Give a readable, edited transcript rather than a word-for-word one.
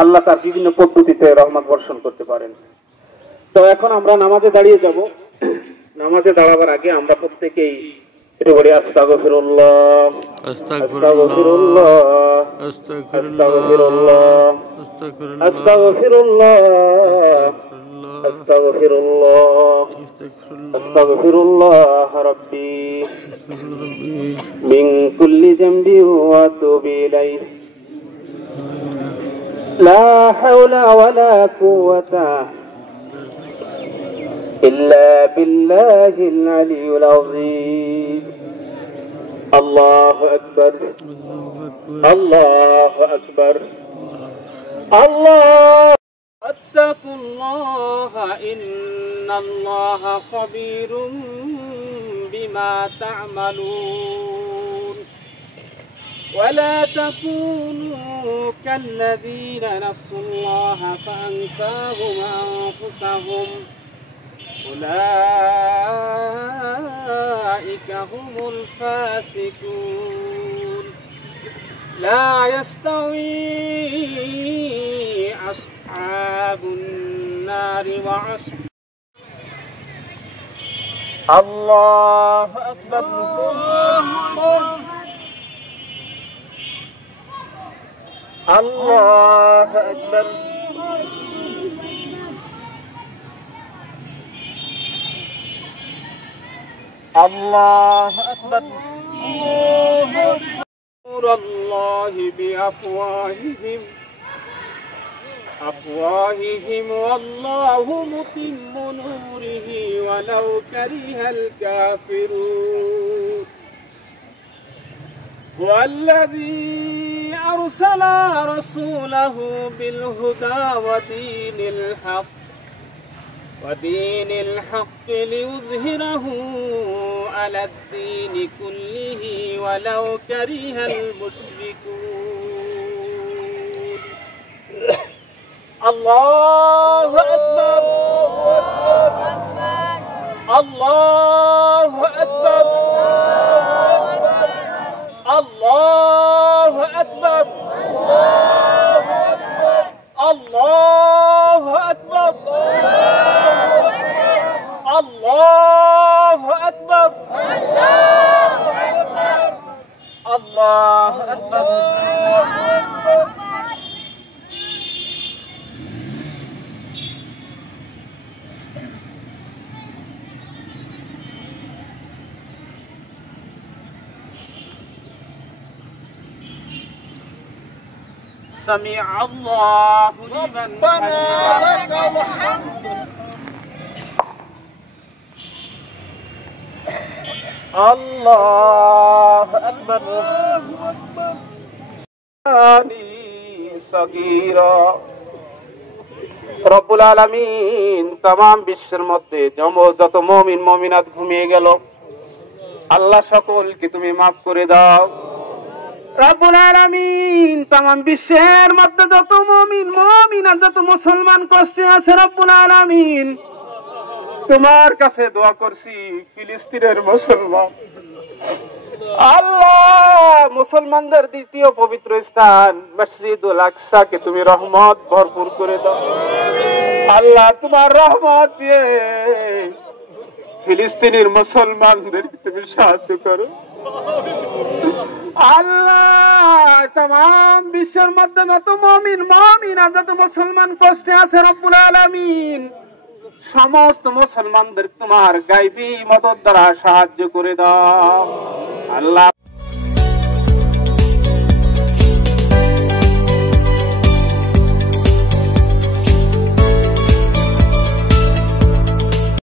আল্লাহ তার বিভিন্ন পদ্ধতিতে রহমত বর্ষণ করতে পারেন। তো এখন আমরা নামাজে দাঁড়িয়ে যাব। নামাজে দাঁড়াবার আগে আমরা প্রত্যেকেই একটু বলি আস্তাগফিরুল্লাহ আস্তাগফিরুল্লাহ আস্তাগফিরুল্লাহ আস্তাগফিরুল্লাহ আস্তাগফিরুল্লাহ আস্তাগফিরুল্লাহ রাব্বি মিন কুল্লি যামবি ওয়া আতুবু ইলাইহি লা হাওলা ওয়ালা কুওয়াতা إلا بالله العلي العظيم. الله أكبر الله أكبر الله. اتقوا الله إن الله خبير بما تعملون ولا تكونوا كالذين نسوا الله فأنساهم أنفسهم أولئك هم الفاسقون. لا يستوي أصحاب النار وأصحاب الله أكبر الله أكبر الله أكبر. نور الله بأفواههم والله متم نوره ولو كره الكافرون. هو الذي أرسل رسوله بالهدى ودين الحق ليظهره على الدين كله ولو كره المشركون. الله أكبر الله أكبر الله أكبر الله أكبر الله أكبر الله أكبر. سمع الله لمن حمده. الله أكبر صغيرا. রব্বুল আলামিন तमाम বিশ্বের মধ্যে যত মুমিন মুমিনাত ঘুমিয়ে গেল, আল্লাহ সকলকে তুমি মাফ করে দাও। রব্বুল আলামিন तमाम বিশ্বের মধ্যে যত মুমিন মুমিনাত যত মুসলমান কষ্টে আছে, রব্বুল আলামিন তোমার কাছে দোয়া করছি ফিলিস্তিনের মুসলমান, আল্লাহ মুসলমানদের দ্বিতীয় পবিত্র স্থান মসজিদুল আকসাকে তুমি রহমত ভরপুর করে দাও। আল্লাহ তোমার রহমত দিয়ে ফিলিস্তিনের মুসলমানদেরকে তুমি সাহায্য করো। আল্লাহ तमाम বিশ্বের মধ্যে যত মুমিন মুমিনাত যত মুসলমান কষ্টে আছে, রব্বুল আলামিন সমস্ত মুসলমানদের তোমার গায়বী মদদ দ্বারা সাহায্য করে দাও। আল্লাহ